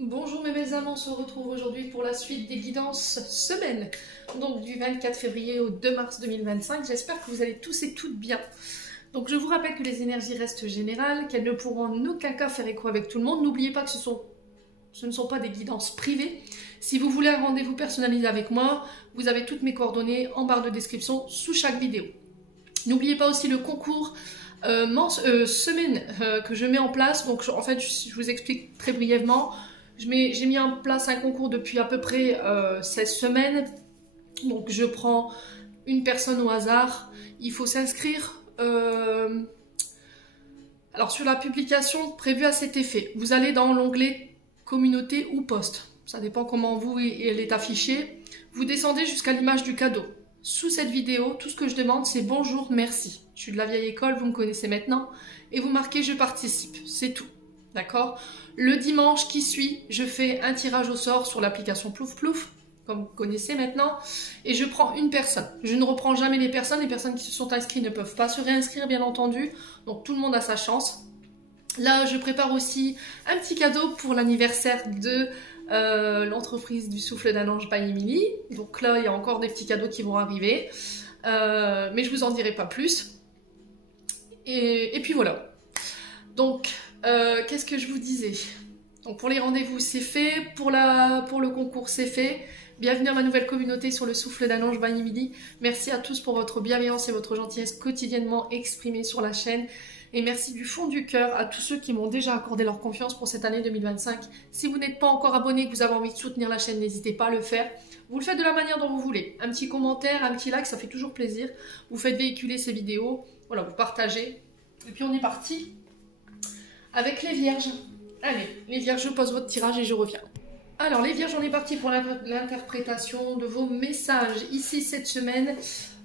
Bonjour mes belles âmes, on se retrouve aujourd'hui pour la suite des guidances semaine, donc du 24 février au 2 mars 2025. J'espère que vous allez tous et toutes bien. Donc je vous rappelle que les énergies restent générales, qu'elles ne pourront en aucun cas faire écho avec tout le monde. N'oubliez pas que ce ne sont pas des guidances privées. Si vous voulez un rendez-vous personnalisé avec moi, vous avez toutes mes coordonnées en barre de description sous chaque vidéo. N'oubliez pas aussi le concours semaine que je mets en place. Donc en fait, je vous explique très brièvement. J'ai mis en place un concours depuis à peu près 16 semaines. Donc je prends une personne au hasard. Il faut s'inscrire alors sur la publication prévue à cet effet. Vous allez dans l'onglet communauté ou post. Ça dépend comment elle est affichée. Vous descendez jusqu'à l'image du cadeau. Sous cette vidéo, tout ce que je demande, c'est bonjour, merci. Je suis de la vieille école, vous me connaissez maintenant. Et vous marquez je participe. C'est tout. D'accord? Le dimanche qui suit, je fais un tirage au sort sur l'application Plouf Plouf, comme vous connaissez maintenant, et je prends une personne. Je ne reprends jamais les personnes qui se sont inscrites ne peuvent pas se réinscrire, bien entendu, donc tout le monde a sa chance. Là, je prépare aussi un petit cadeau pour l'anniversaire de l'entreprise du souffle d'un ange by Emily. Donc là, il y a encore des petits cadeaux qui vont arriver, mais je vous en dirai pas plus. Et puis voilà. Donc, qu'est-ce que je vous disais? Donc pour les rendez-vous, c'est fait. Pour le concours, c'est fait. Bienvenue à ma nouvelle communauté sur le souffle d'un ange by Emily. Merci à tous pour votre bienveillance et votre gentillesse quotidiennement exprimée sur la chaîne. Et merci du fond du cœur à tous ceux qui m'ont déjà accordé leur confiance pour cette année 2025. Si vous n'êtes pas encore abonné, que vous avez envie de soutenir la chaîne, n'hésitez pas à le faire. Vous le faites de la manière dont vous voulez. Un petit commentaire, un petit like, ça fait toujours plaisir. Vous faites véhiculer ces vidéos. Voilà, vous partagez. Et puis on est parti avec les vierges. Allez, les vierges, je pose votre tirage et je reviens. Alors les vierges, on est parti pour l'interprétation de vos messages. Ici cette semaine,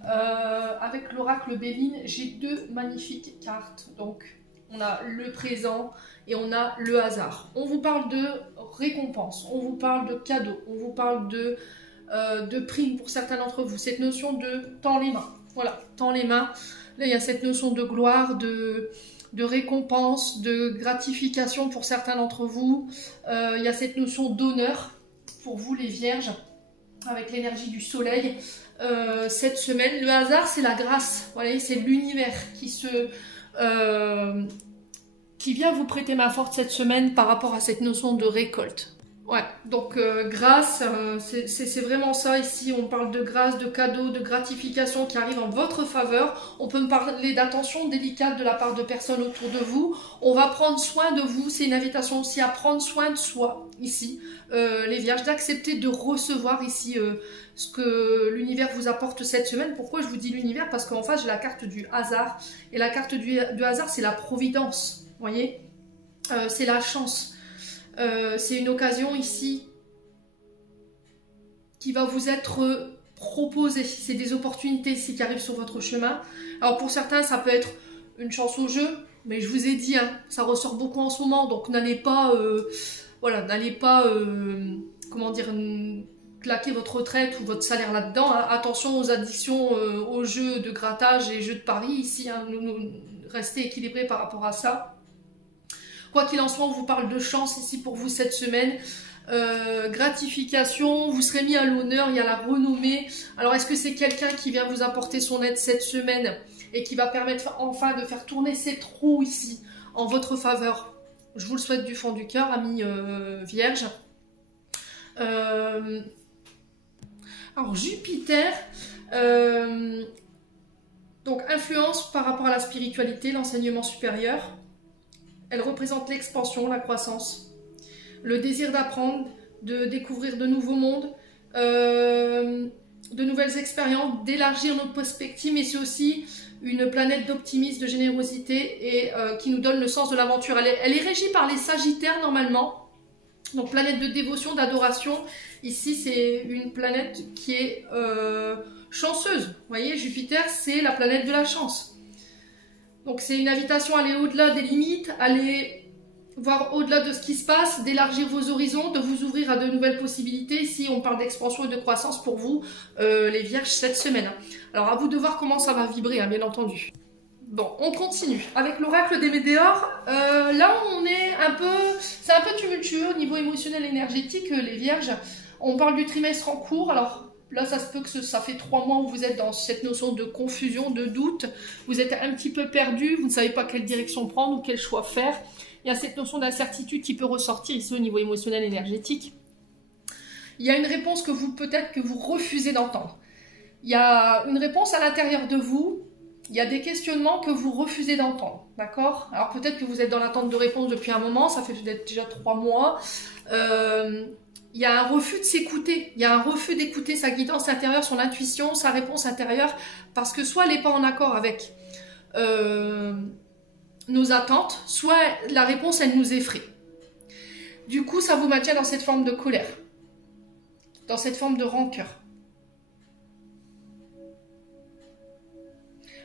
avec l'oracle Béline, j'ai deux magnifiques cartes. Donc on a le présent et on a le hasard. On vous parle de récompense, on vous parle de cadeaux, on vous parle de primes pour certains d'entre vous. Cette notion de tends les mains. Voilà, tends les mains. Là il y a cette notion de gloire, de récompense, de gratification pour certains d'entre vous. Il y a cette notion d'honneur pour vous les vierges, avec l'énergie du soleil. Cette semaine, le hasard c'est la grâce, vous voyez, c'est l'univers qui vient vous prêter main forte cette semaine par rapport à cette notion de récolte. Ouais, donc grâce, c'est vraiment ça ici, on parle de grâce, de cadeaux, de gratification qui arrivent en votre faveur. On peut me parler d'attention délicate de la part de personnes autour de vous. On va prendre soin de vous, c'est une invitation aussi à prendre soin de soi ici. Les vierges, d'accepter de recevoir ici ce que l'univers vous apporte cette semaine. Pourquoi je vous dis l'univers? Parce qu'en face j'ai la carte du hasard. Et la carte du hasard c'est la providence, vous voyez, c'est la chance. C'est une occasion ici qui va vous être proposée. C'est des opportunités ici qui arrivent sur votre chemin. Alors pour certains, ça peut être une chance au jeu, mais je vous ai dit, hein, ça ressort beaucoup en ce moment, donc n'allez pas, voilà, n'allez pas, comment dire, claquer votre retraite ou votre salaire là-dedans. Hein. Attention aux addictions, aux jeux de grattage et jeux de paris ici. Hein. Restez équilibrés par rapport à ça. Quoi qu'il en soit, on vous parle de chance ici pour vous cette semaine. Gratification, vous serez mis à l'honneur, il y a la renommée. Alors, est-ce que c'est quelqu'un qui vient vous apporter son aide cette semaine et qui va permettre enfin de faire tourner ces trous ici en votre faveur? Je vous le souhaite du fond du cœur, amis vierges. Alors, Jupiter, donc influence par rapport à la spiritualité, l'enseignement supérieur. Elle représente l'expansion, la croissance, le désir d'apprendre, de découvrir de nouveaux mondes, de nouvelles expériences, d'élargir notre perspective, mais c'est aussi une planète d'optimisme, de générosité et qui nous donne le sens de l'aventure. Elle est régie par les Sagittaires normalement, donc planète de dévotion, d'adoration. Ici, c'est une planète qui est chanceuse. Vous voyez, Jupiter, c'est la planète de la chance. Donc c'est une invitation à aller au-delà des limites, aller voir au-delà de ce qui se passe, d'élargir vos horizons, de vous ouvrir à de nouvelles possibilités. Ici, on parle d'expansion et de croissance pour vous, les vierges, cette semaine. Alors à vous de voir comment ça va vibrer, hein, bien entendu. Bon, on continue avec l'oracle des météores. Là, on est un peu, c'est un peu tumultueux au niveau émotionnel et énergétique, les vierges. On parle du trimestre en cours. Alors là, ça se peut que ça fait 3 mois où vous êtes dans cette notion de confusion, de doute. Vous êtes un petit peu perdu, vous ne savez pas quelle direction prendre ou quel choix faire. Il y a cette notion d'incertitude qui peut ressortir ici au niveau émotionnel et énergétique. Il y a une réponse que peut-être que vous refusez d'entendre. Il y a une réponse à l'intérieur de vous. Il y a des questionnements que vous refusez d'entendre, d'accord? Alors peut-être que vous êtes dans l'attente de réponse depuis un moment, ça fait peut-être déjà 3 mois. Il y a un refus de s'écouter, il y a un refus d'écouter sa guidance intérieure, son intuition, sa réponse intérieure, parce que soit elle n'est pas en accord avec nos attentes, soit la réponse, elle nous effraie. Du coup, ça vous maintient dans cette forme de colère, dans cette forme de rancœur.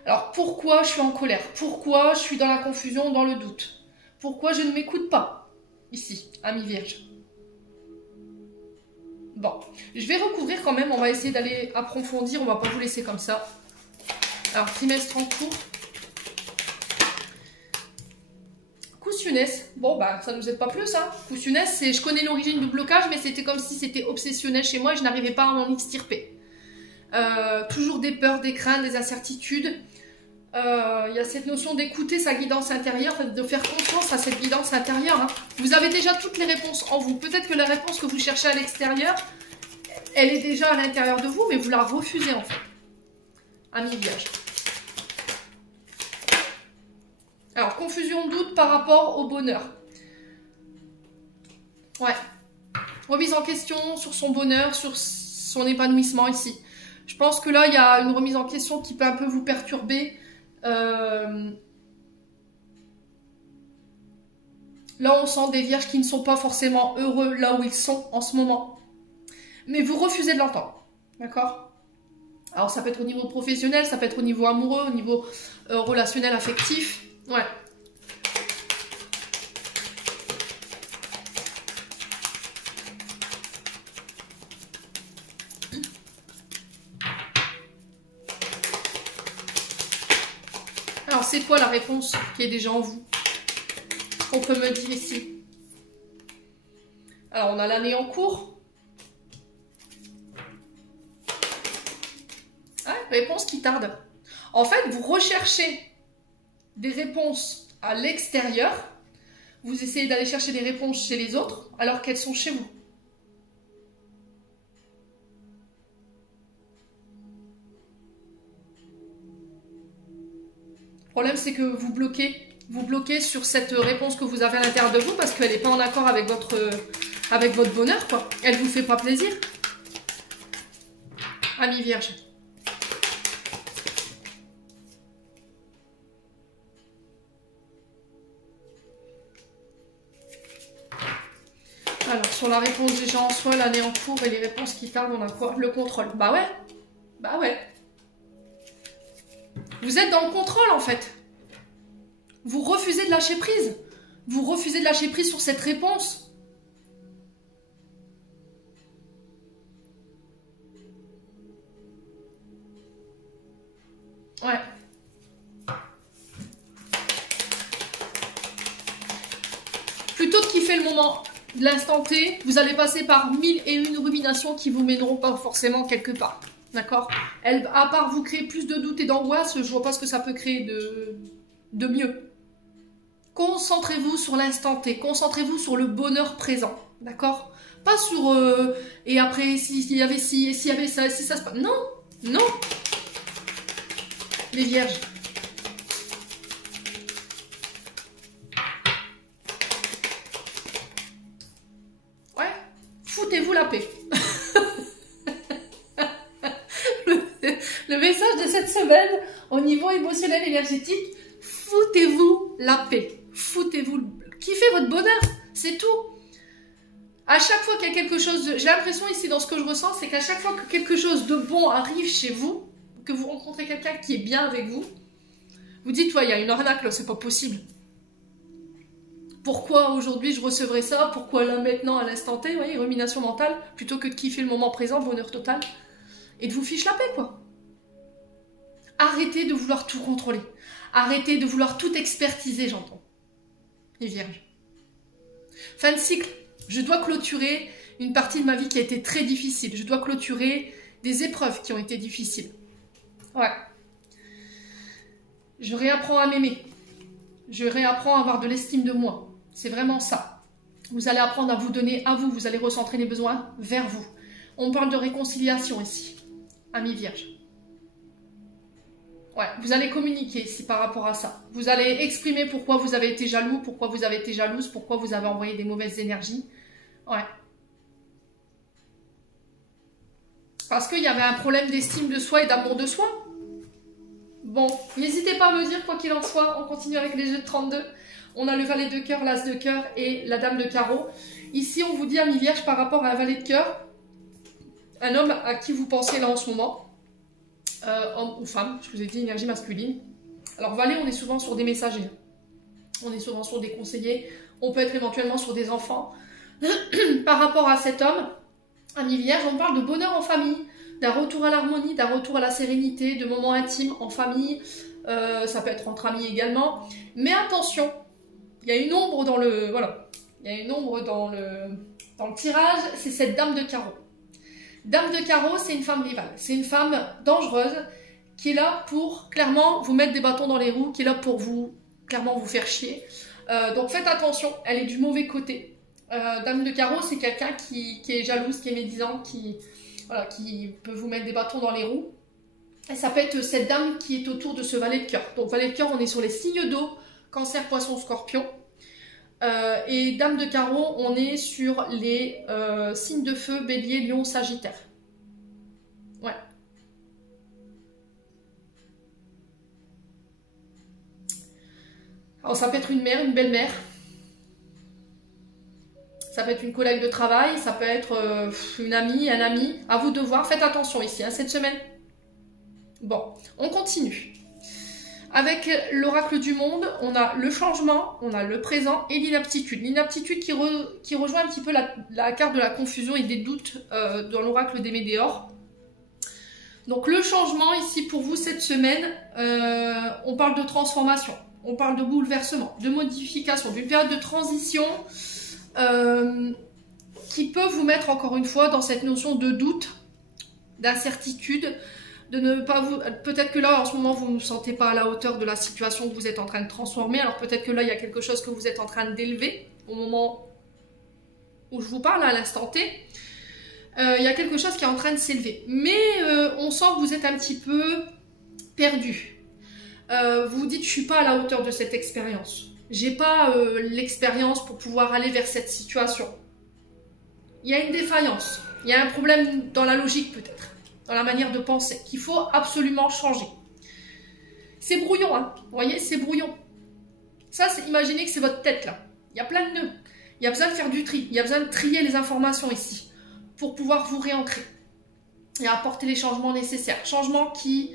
Alors, pourquoi je suis en colère? Pourquoi je suis dans la confusion, dans le doute? Pourquoi je ne m'écoute pas? Ici, ami vierge. Bon, je vais recouvrir quand même, on va essayer d'aller approfondir, on va pas vous laisser comme ça. Alors, trimestre en cours. Coussunesse. Bon, bah, ça nous aide pas plus, hein. Coussunesse, c'est, je connais l'origine du blocage, mais c'était comme si c'était obsessionnel chez moi et je n'arrivais pas à m'en extirper. Toujours des peurs, des craintes, des incertitudes. Il y a cette notion d'écouter sa guidance intérieure, de faire confiance à cette guidance intérieure. Hein. Vous avez déjà toutes les réponses en vous. Peut-être que la réponse que vous cherchez à l'extérieur, elle est déjà à l'intérieur de vous, mais vous la refusez en fait. Ami vierge. Alors, confusion, doute par rapport au bonheur. Ouais. Remise en question sur son bonheur, sur son épanouissement ici. Je pense que là, il y a une remise en question qui peut un peu vous perturber. Là, on sent des vierges qui ne sont pas forcément heureux là où ils sont en ce moment. Mais vous refusez de l'entendre. D'accord? Alors, ça peut être au niveau professionnel, ça peut être au niveau amoureux, au niveau relationnel, affectif. Ouais. Alors, c'est quoi la réponse qui est déjà en vous? Qu'on peut me dire ici? Alors, on a l'année en cours. Ah, réponse qui tarde. En fait, vous recherchez des réponses à l'extérieur. Vous essayez d'aller chercher des réponses chez les autres, alors qu'elles sont chez vous. Le problème, c'est que vous bloquez sur cette réponse que vous avez à l'intérieur de vous parce qu'elle n'est pas en accord avec votre bonheur, quoi. Elle ne vous fait pas plaisir. Ami vierge. Alors, sur la réponse déjà en soi, l'année en cours et les réponses qui tardent, on a quoi? Le contrôle. Bah ouais. Bah ouais. Vous êtes dans le contrôle, en fait. Vous refusez de lâcher prise. Vous refusez de lâcher prise sur cette réponse. Ouais. Plutôt de kiffer le moment, l'instant T, vous allez passer par 1001 ruminations qui vous mèneront pas forcément quelque part. D'accord? À part vous créer plus de doutes et d'angoisse, je vois pas ce que ça peut créer de mieux. Concentrez-vous sur l'instant T, concentrez-vous sur le bonheur présent. D'accord? Pas sur et après s'il y avait ci, et s'il y avait ça, si ça se passe. Non, non. Les vierges. Ouais, foutez-vous la paix. Le message de cette semaine, au niveau émotionnel et énergétique, foutez-vous la paix. Foutez-vous, kiffez votre bonheur, c'est tout. À chaque fois qu'il y a quelque chose de... J'ai l'impression ici, dans ce que je ressens, c'est qu'à chaque fois que quelque chose de bon arrive chez vous, que vous rencontrez quelqu'un qui est bien avec vous, vous dites, ouais, il y a une arnaque là, c'est pas possible. Pourquoi aujourd'hui je recevrais ça? Pourquoi là maintenant à l'instant T? Vous voyez, rumination mentale, plutôt que de kiffer le moment présent, bonheur total. Et de vous fiche la paix, quoi. Arrêtez de vouloir tout contrôler. Arrêtez de vouloir tout expertiser, j'entends. Les vierges. Fin de cycle. Je dois clôturer une partie de ma vie qui a été très difficile. Je dois clôturer des épreuves qui ont été difficiles. Ouais. Je réapprends à m'aimer. Je réapprends à avoir de l'estime de moi. C'est vraiment ça. Vous allez apprendre à vous donner à vous. Vous allez recentrer les besoins vers vous. On parle de réconciliation ici. Amis vierges. Ouais, vous allez communiquer ici par rapport à ça. Vous allez exprimer pourquoi vous avez été jaloux, pourquoi vous avez été jalouse, pourquoi vous avez envoyé des mauvaises énergies. Ouais. Parce qu'il y avait un problème d'estime de soi et d'amour de soi. Bon, n'hésitez pas à me dire, quoi qu'il en soit, on continue avec les jeux de 32. On a le valet de cœur, l'as de cœur et la dame de carreau. Ici, on vous dit, amis vierges, par rapport à un valet de cœur, un homme à qui vous pensez là en ce moment, homme ou femme, je vous ai dit énergie masculine. Alors valet, on est souvent sur des messagers, on est souvent sur des conseillers, on peut être éventuellement sur des enfants. Par rapport à cet homme, ami vierge, on parle de bonheur en famille, d'un retour à l'harmonie, d'un retour à la sérénité, de moments intimes en famille, ça peut être entre amis également. Mais attention, il y a une ombre dans le, voilà, il y a une ombre dans le tirage, c'est cette dame de carreau. Dame de carreau, c'est une femme rivale, c'est une femme dangereuse qui est là pour clairement vous mettre des bâtons dans les roues, qui est là pour vous, clairement vous faire chier. Donc faites attention, elle est du mauvais côté. Dame de carreau, c'est quelqu'un qui est jalouse, qui est médisant, voilà, qui peut vous mettre des bâtons dans les roues. Et ça peut être cette dame qui est autour de ce valet de cœur. Donc valet de cœur, on est sur les signes d'eau, cancer, poisson, scorpion. Et dame de carreau, on est sur les signes de feu, bélier, lion, sagittaire. Ouais. Alors ça peut être une mère, une belle-mère. Ça peut être une collègue de travail, ça peut être une amie, un ami. À vous de voir, faites attention ici, hein, cette semaine. Bon, on continue. Avec l'oracle du monde, on a le changement, on a le présent et l'inaptitude. L'inaptitude qui rejoint un petit peu la carte de la confusion et des doutes dans l'oracle des Médéors. Donc le changement ici pour vous cette semaine, on parle de transformation, on parle de bouleversement, de modification, d'une période de transition qui peut vous mettre encore une fois dans cette notion de doute, d'incertitude, de ne pas vous... Peut-être que là, en ce moment, vous ne vous sentez pas à la hauteur de la situation que vous êtes en train de transformer. Alors peut-être que là, il y a quelque chose que vous êtes en train d'élever au moment où je vous parle, à l'instant T. Il y a quelque chose qui est en train de s'élever. Mais on sent que vous êtes un petit peu perdu. Vous vous dites, je ne suis pas à la hauteur de cette expérience. J'ai pas l'expérience pour pouvoir aller vers cette situation. Il y a une défaillance. Il y a un problème dans la logique peut-être. Dans la manière de penser, qu'il faut absolument changer. C'est brouillon, hein. Vous voyez, c'est brouillon. Ça, imaginez que c'est votre tête, là. Il y a plein de nœuds. Il y a besoin de faire du tri. Il y a besoin de trier les informations ici pour pouvoir vous réancrer et apporter les changements nécessaires. Changements qui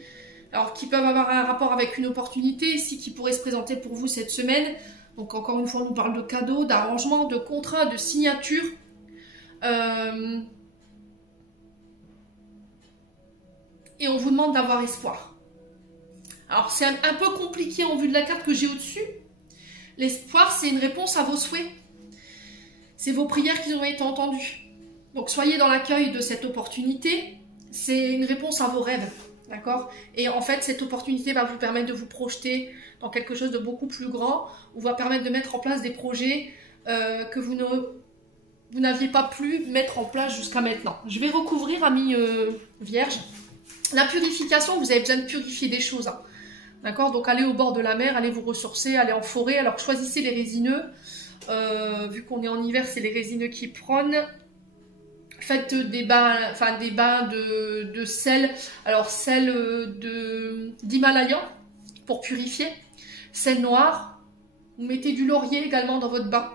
peuvent avoir un rapport avec une opportunité ici qui pourrait se présenter pour vous cette semaine. Donc, encore une fois, on nous parle de cadeaux, d'arrangements, de contrats, de signatures. Et on vous demande d'avoir espoir. Alors c'est un peu compliqué en vue de la carte que j'ai au-dessus. L'espoir, c'est une réponse à vos souhaits. C'est vos prières qui ont été entendues. Donc soyez dans l'accueil de cette opportunité. C'est une réponse à vos rêves. D'accord? Et en fait, cette opportunité va vous permettre de vous projeter dans quelque chose de beaucoup plus grand, ou va permettre de mettre en place des projets que vous n'aviez pas pu mettre en place jusqu'à maintenant. Je vais recouvrir, amis vierges. La purification, vous avez besoin de purifier des choses. Hein. D'accord? Donc allez au bord de la mer, allez vous ressourcer, allez en forêt. Alors choisissez les résineux. Vu qu'on est en hiver, c'est les résineux qui prônent. Faites des bains, de sel. Alors sel d'Himalaya pour purifier. Sel noir. Vous mettez du laurier également dans votre bain.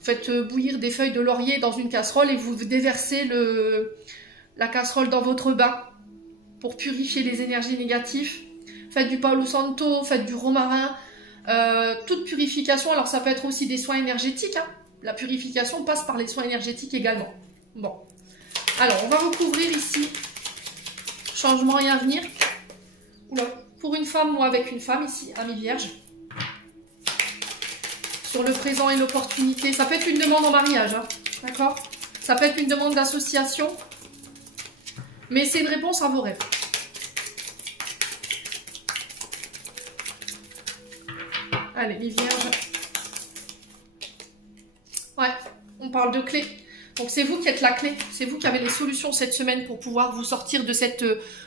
Faites bouillir des feuilles de laurier dans une casserole et vous déversez la casserole dans votre bain pour purifier les énergies négatives. Faites du Palo Santo, faites du romarin, toute purification. Alors ça peut être aussi des soins énergétiques. Hein. La purification passe par les soins énergétiques également. Bon, alors on va recouvrir ici changement et avenir. Oula, pour une femme ou avec une femme ici, Amis Vierge. Sur le présent et l'opportunité. Ça peut être une demande en mariage, hein, d'accord? Ça peut être une demande d'association. Mais c'est une réponse à vos rêves. Allez, les vierges. Ouais, on parle de clé. Donc c'est vous qui êtes la clé. C'est vous qui avez les solutions cette semaine pour pouvoir vous sortir de cette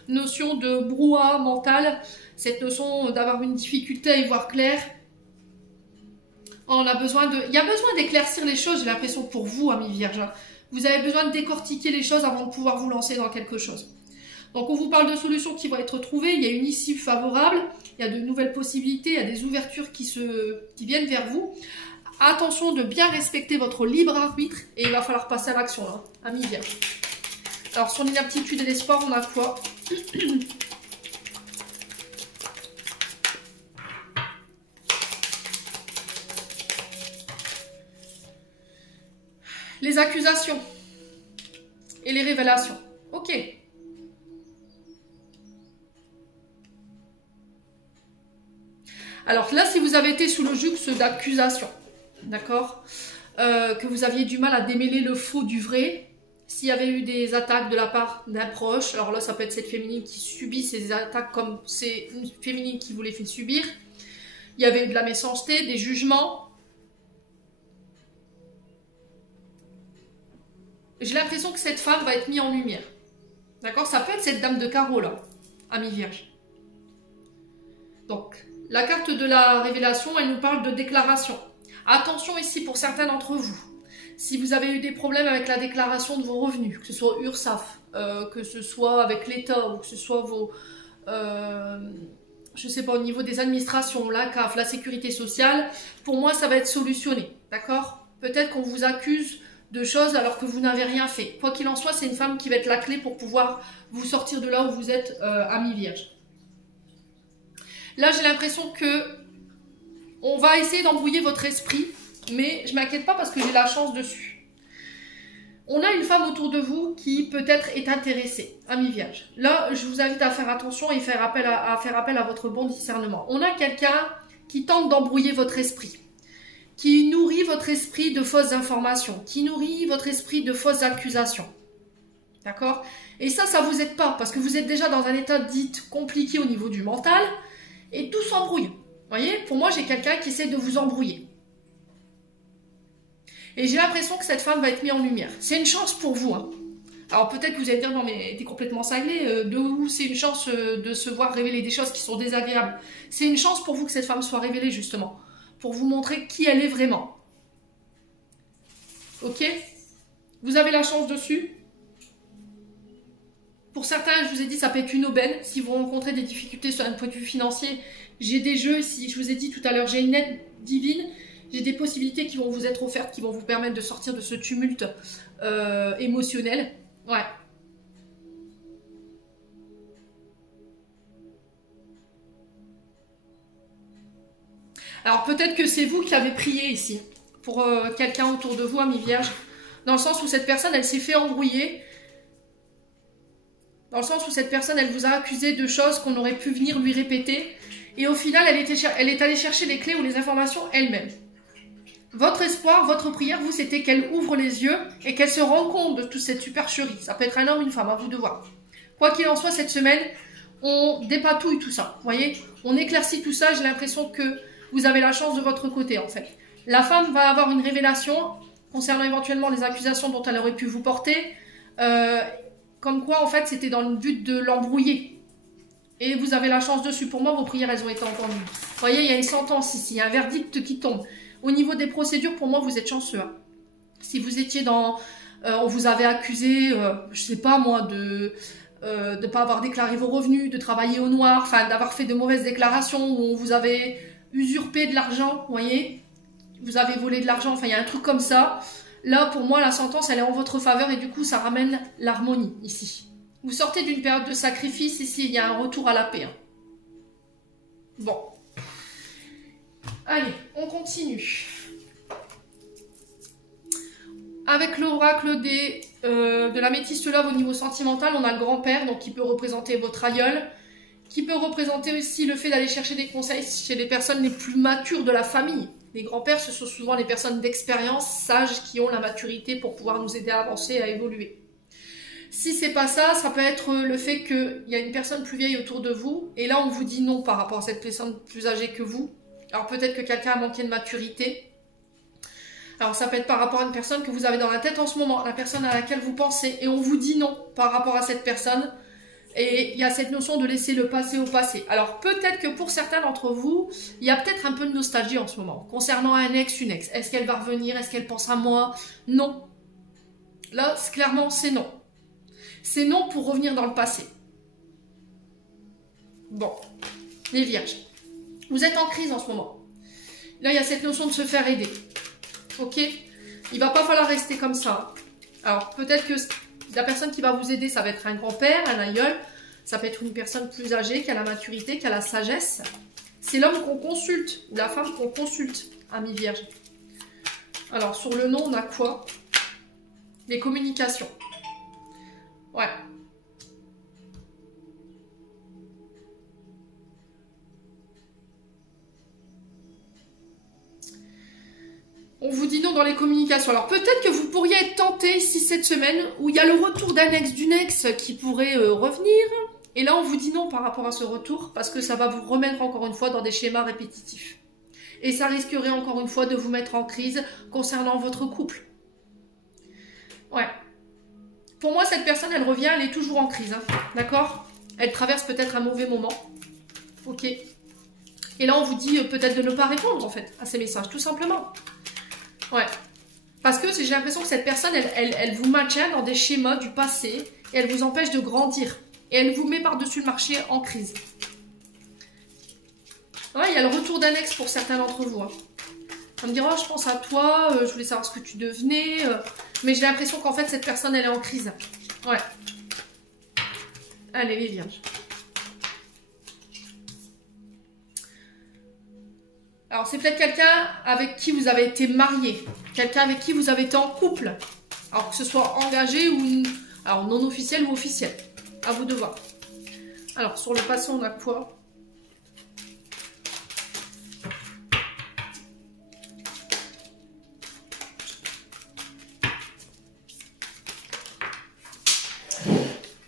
notion de brouhaha mental. Cette notion d'avoir une difficulté à y voir clair. On a besoin de... Il y a besoin d'éclaircir les choses, j'ai l'impression, pour vous, Amis Vierges. Vous avez besoin de décortiquer les choses avant de pouvoir vous lancer dans quelque chose. Donc on vous parle de solutions qui vont être trouvées, il y a une issue favorable, il y a de nouvelles possibilités, il y a des ouvertures qui viennent vers vous. Attention de bien respecter votre libre arbitre et il va falloir passer à l'action là, Amis Vierges. Alors sur l'inaptitude et l'espoir, on a quoi? Les accusations et les révélations. Ok. Alors là, si vous avez été sous le joug d'accusations, d'accord, que vous aviez du mal à démêler le faux du vrai, s'il y avait eu des attaques de la part d'un proche, alors là, ça peut être cette féminine qui subit ces attaques comme c'est une féminine qui vous les fait subir, il y avait eu de la méchanceté, des jugements. J'ai l'impression que cette femme va être mise en lumière. D'accord? Ça peut être cette dame de carreau là, Amis Vierge. Donc, la carte de la révélation, elle nous parle de déclaration. Attention ici pour certains d'entre vous. Si vous avez eu des problèmes avec la déclaration de vos revenus, que ce soit URSSAF, que ce soit avec l'État ou que ce soit vos... je sais pas, au niveau des administrations, la CAF, la sécurité sociale, pour moi, ça va être solutionné. D'accord? Peut-être qu'on vous accuse de choses alors que vous n'avez rien fait. Quoi qu'il en soit, c'est une femme qui va être la clé pour pouvoir vous sortir de là où vous êtes, Amis Vierge. Là, j'ai l'impression que on va essayer d'embrouiller votre esprit, mais je m'inquiète pas parce que j'ai la chance dessus. On a une femme autour de vous qui peut-être est intéressée, Amis Vierge. Là, je vous invite à faire attention et faire appel à votre bon discernement. On a quelqu'un qui tente d'embrouiller votre esprit, qui nourrit votre esprit de fausses informations, qui nourrit votre esprit de fausses accusations. D'accord? Et ça vous aide pas, parce que vous êtes déjà dans un état dit compliqué au niveau du mental, et tout s'embrouille. Vous voyez? Pour moi, j'ai quelqu'un qui essaie de vous embrouiller. Et j'ai l'impression que cette femme va être mise en lumière. C'est une chance pour vous. Hein. Alors peut-être que vous allez me dire, non mais t'es complètement cinglé, de où c'est une chance de se voir révéler des choses qui sont désagréables. C'est une chance pour vous que cette femme soit révélée, justement. Pour vous montrer qui elle est vraiment. Ok? Vous avez la chance dessus. Pour certains, je vous ai dit, ça peut être une aubaine. Si vous rencontrez des difficultés sur un point de vue financier, j'ai des jeux, si je vous ai dit tout à l'heure, j'ai une aide divine, j'ai des possibilités qui vont vous être offertes, qui vont vous permettre de sortir de ce tumulte émotionnel. Ouais. Alors peut-être que c'est vous qui avez prié ici, pour quelqu'un autour de vous, Amis Vierges, dans le sens où cette personne, elle s'est fait embrouiller, dans le sens où cette personne, elle vous a accusé de choses qu'on aurait pu venir lui répéter. Et au final, elle est allée chercher les clés ou les informations elle-même. Votre espoir, votre prière, vous, c'était qu'elle ouvre les yeux et qu'elle se rende compte de toute cette supercherie. Ça peut être un homme ou une femme, à vous de voir. Quoi qu'il en soit, cette semaine, on dépatouille tout ça. Vous voyez? On éclaircit tout ça. J'ai l'impression que vous avez la chance de votre côté, en fait. La femme va avoir une révélation concernant éventuellement les accusations dont elle aurait pu vous porter. Comme quoi, en fait, c'était dans le but de l'embrouiller. Et vous avez la chance dessus. Pour moi, vos prières, elles ont été entendues. Vous voyez, il y a une sentence ici, un verdict qui tombe. Au niveau des procédures, pour moi, vous êtes chanceux. Hein. Si vous étiez dans... on vous avait accusé, je sais pas moi, de ne pas avoir déclaré vos revenus, de travailler au noir, enfin, d'avoir fait de mauvaises déclarations où on vous avait usurpé de l'argent, vous voyez. Vous avez volé de l'argent, enfin, il y a un truc comme ça. Là, pour moi, la sentence, elle est en votre faveur et du coup, ça ramène l'harmonie ici. Vous sortez d'une période de sacrifice, ici, il y a un retour à la paix. Hein. Bon. Allez, on continue. Avec l'oracle de la métisse love au niveau sentimental, on a le grand-père, donc qui peut représenter votre aïeul, qui peut représenter aussi le fait d'aller chercher des conseils chez les personnes les plus matures de la famille. Les grands-pères, ce sont souvent les personnes d'expérience, sages, qui ont la maturité pour pouvoir nous aider à avancer, à évoluer. Si c'est pas ça, ça peut être le fait qu'il y a une personne plus vieille autour de vous, et là on vous dit non par rapport à cette personne plus âgée que vous. Alors peut-être que quelqu'un a manqué de maturité. Alors ça peut être par rapport à une personne que vous avez dans la tête en ce moment, la personne à laquelle vous pensez, et on vous dit non par rapport à cette personne. Et il y a cette notion de laisser le passé au passé. Alors peut-être que pour certains d'entre vous, il y a peut-être un peu de nostalgie en ce moment, concernant un ex, une ex. Est-ce qu'elle va revenir? Est-ce qu'elle pense à moi? Non. Là, clairement, c'est non. C'est non pour revenir dans le passé. Bon, les vierges. Vous êtes en crise en ce moment. Là, il y a cette notion de se faire aider. Ok? Il va pas falloir rester comme ça. Alors, peut-être que la personne qui va vous aider, ça va être un grand-père, un aïeul. Ça peut être une personne plus âgée, qui a la maturité, qui a la sagesse. C'est l'homme qu'on consulte, ou la femme qu'on consulte, ami vierge. Alors, sur le nom, on a quoi? Les communications. Ouais. On vous dit non dans les communications. Alors peut-être que vous pourriez être tenté ici cette semaine où il y a le retour d'un ex, d'une ex qui pourrait revenir. Et là on vous dit non par rapport à ce retour parce que ça va vous remettre encore une fois dans des schémas répétitifs. Et ça risquerait encore une fois de vous mettre en crise concernant votre couple. Ouais. Pour moi cette personne elle revient, elle est toujours en crise. Hein. D'accord? Elle traverse peut-être un mauvais moment. Ok. Et là on vous dit peut-être de ne pas répondre en fait à ces messages, tout simplement. Ouais, parce que j'ai l'impression que cette personne, elle vous maintient dans des schémas du passé et elle vous empêche de grandir. Et elle vous met par-dessus le marché en crise. Ouais, il y a le retour d'un ex pour certains d'entre vous. Hein. On me dira, oh, je pense à toi, je voulais savoir ce que tu devenais. Mais j'ai l'impression qu'en fait, cette personne, elle est en crise. Ouais. Allez, les vierges. Alors, c'est peut-être quelqu'un avec qui vous avez été marié. Quelqu'un avec qui vous avez été en couple. Alors, que ce soit engagé ou... Alors, non officiel ou officiel. À vous de voir. Alors, sur le passé, on a quoi?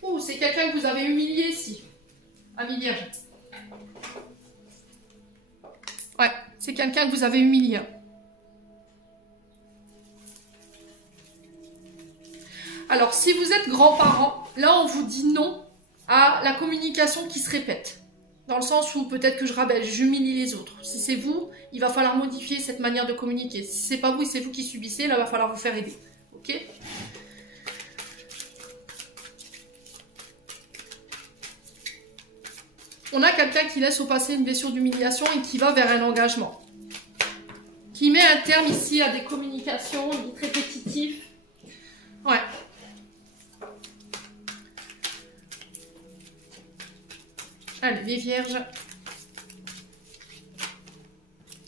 Oh, c'est quelqu'un que vous avez humilié ici. Ami vierge. Ouais, c'est quelqu'un que vous avez humilié. Alors, si vous êtes grands-parents, là, on vous dit non à la communication qui se répète. Dans le sens où peut-être que je rabâche, j'humilie les autres. Si c'est vous, il va falloir modifier cette manière de communiquer. Si c'est pas vous et c'est vous qui subissez, là, il va falloir vous faire aider. Ok ? On a quelqu'un qui laisse au passé une blessure d'humiliation et qui va vers un engagement. Qui met un terme ici à des communications dites répétitives. Ouais. Allez, les vierges.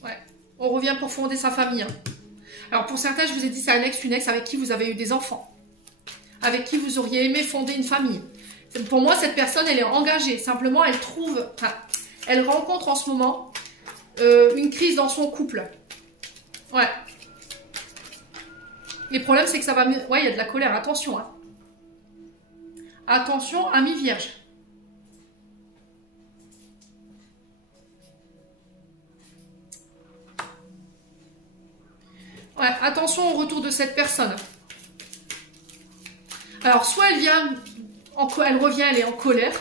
Ouais. On revient pour fonder sa famille. Hein. Alors pour certains, je vous ai dit, c'est un ex, une ex avec qui vous avez eu des enfants. Avec qui vous auriez aimé fonder une famille. Pour moi, cette personne, elle est engagée. Simplement, elle trouve... Enfin, elle rencontre en ce moment une crise dans son couple. Ouais. Les problèmes, c'est que ça va... Ouais, il y a de la colère. Attention. Hein. Attention, ami vierge. Ouais, attention au retour de cette personne. Alors, soit elle vient... Elle revient, elle est en colère.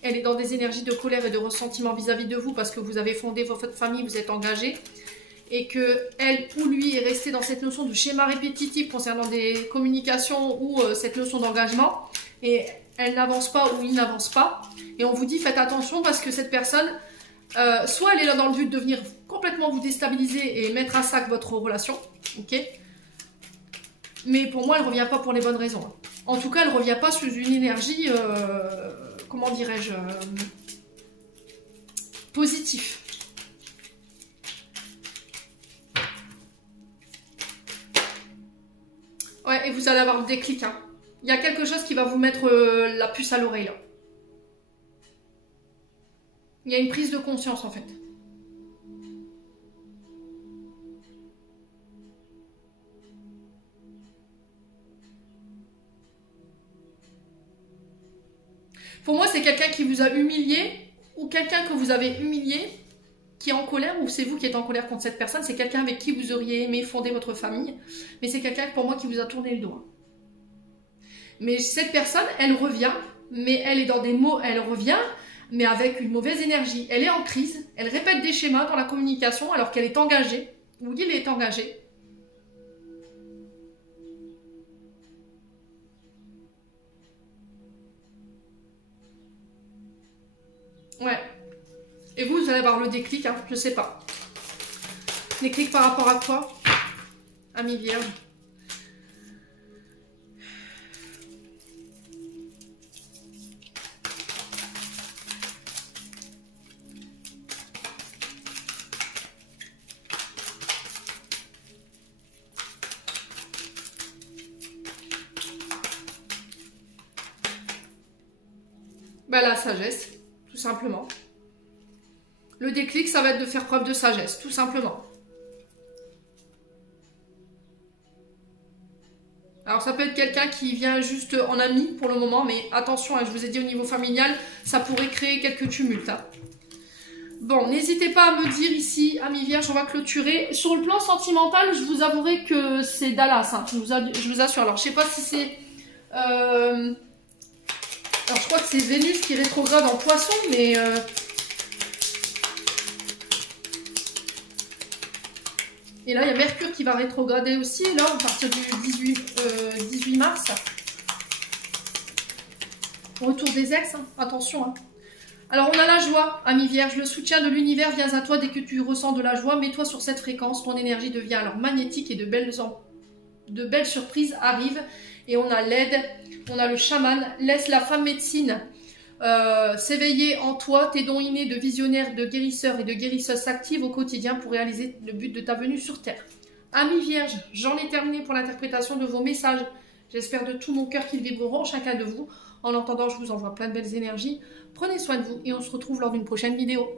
Elle est dans des énergies de colère et de ressentiment vis-à-vis de vous parce que vous avez fondé votre famille, vous êtes engagé. Et que elle ou lui est resté dans cette notion de schéma répétitif concernant des communications ou cette notion d'engagement. Et elle n'avance pas ou il n'avance pas. Et on vous dit, faites attention parce que cette personne, soit elle est là dans le but de venir complètement vous déstabiliser et mettre à sac votre relation. Ok ? Mais pour moi, elle ne revient pas pour les bonnes raisons. En tout cas, elle ne revient pas sous une énergie, comment dirais-je, positive. Ouais, et vous allez avoir le déclic. Hein. Il y a quelque chose qui va vous mettre la puce à l'oreille. Il y a une prise de conscience en fait. Pour moi, c'est quelqu'un qui vous a humilié ou quelqu'un que vous avez humilié qui est en colère, ou c'est vous qui êtes en colère contre cette personne. C'est quelqu'un avec qui vous auriez aimé fonder votre famille, mais c'est quelqu'un pour moi qui vous a tourné le doigt. Mais cette personne, elle revient, mais elle est dans des mots, elle revient, mais avec une mauvaise énergie. Elle est en crise, elle répète des schémas dans la communication alors qu'elle est engagée, ou il est engagé. Ouais. Et vous allez avoir le déclic, hein, je sais pas. Déclic par rapport à quoi? Ami Vierge. Ben, la sagesse, tout simplement. Le déclic, ça va être de faire preuve de sagesse, tout simplement. Alors ça peut être quelqu'un qui vient juste en ami pour le moment, mais attention, hein, je vous ai dit au niveau familial, ça pourrait créer quelques tumultes. Hein. Bon, n'hésitez pas à me dire ici, amis vierges, on va clôturer. Sur le plan sentimental, je vous avouerai que c'est Dallas, hein, je vous assure. Alors je sais pas si c'est... Alors je crois que c'est Vénus qui rétrograde en Poisson, mais... Et là, il y a Mercure qui va rétrograder aussi, là, à partir du 18 mars. Retour des ex, hein. Attention. Hein. Alors, on a la joie, ami Vierge. Le soutien de l'univers vient à toi dès que tu ressens de la joie. Mets-toi sur cette fréquence, ton énergie devient alors magnétique et de belles surprises arrivent. Et on a l'aide, on a le chaman. Laisse la femme médecine s'éveiller en toi, tes dons innés de visionnaire, de guérisseur et de guérisseuse s'activent au quotidien pour réaliser le but de ta venue sur Terre. Amis Vierge, j'en ai terminé pour l'interprétation de vos messages. J'espère de tout mon cœur qu'ils vibreront chacun de vous. En attendant, je vous envoie plein de belles énergies. Prenez soin de vous et on se retrouve lors d'une prochaine vidéo.